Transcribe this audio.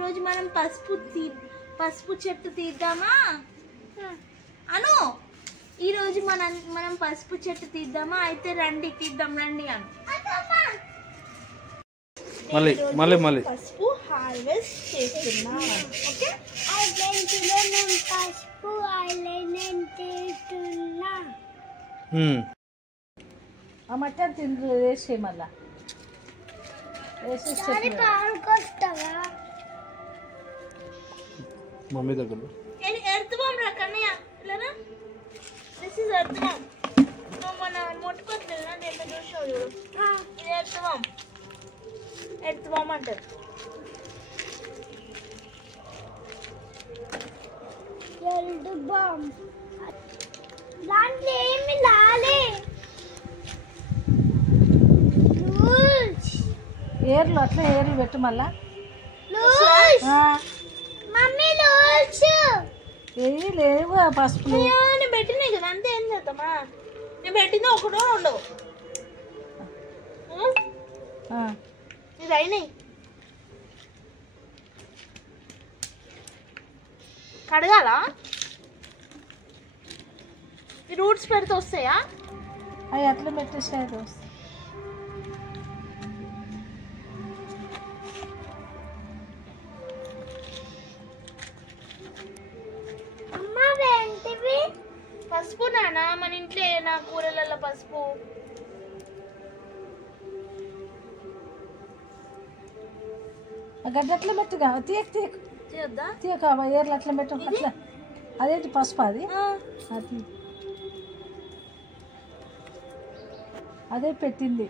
ఈరోజు మనం పసుపు చెట్టు తీద్దామా అను. ఈరోజు మనం పసుపు చెట్టు తీద్దామా? అయితే రండి తీద్దాం రండి అను. మళ్ళీ పసుపు హార్వెస్ట్ చేస్తున్నా. ఓకే పసుపు ఆ మట్టి అంత వేసే మళ్ళా మమ్మీ దగ్గర ఎర్తుబాం రా కన్నయ్య. This is ఎర్తుబాం. మన మొట్టుకోవట్లేదు నేను చూసావు చూడు. ఇది ఎర్తుబాం అంటారు. దాంట్లో ఏమి లాలే ఏర్లు అట్లా ఏర్లు పెట్టు మళ్ళా. ఏవి లేవు పసుపు నేను పెట్టినాయి కదా అంతే. ఏం చేద్దామా? నేను పెట్టింది ఒకటో రెండో ఇది అయినాయి. కడగాలా? ఈ రూట్స్ పెడితే వస్తాయా? అవి అట్లా పెట్టేసి అది వస్తాయి. పసుపు నానా మన ఇంట్లో నా కూరలలో పసుపు. గడ్డ అట్లా పెట్టుగా తీయక ఏర్లు అట్లా పెట్టు. అట్లా అదేంటి పసుపు అది అదే పెట్టింది.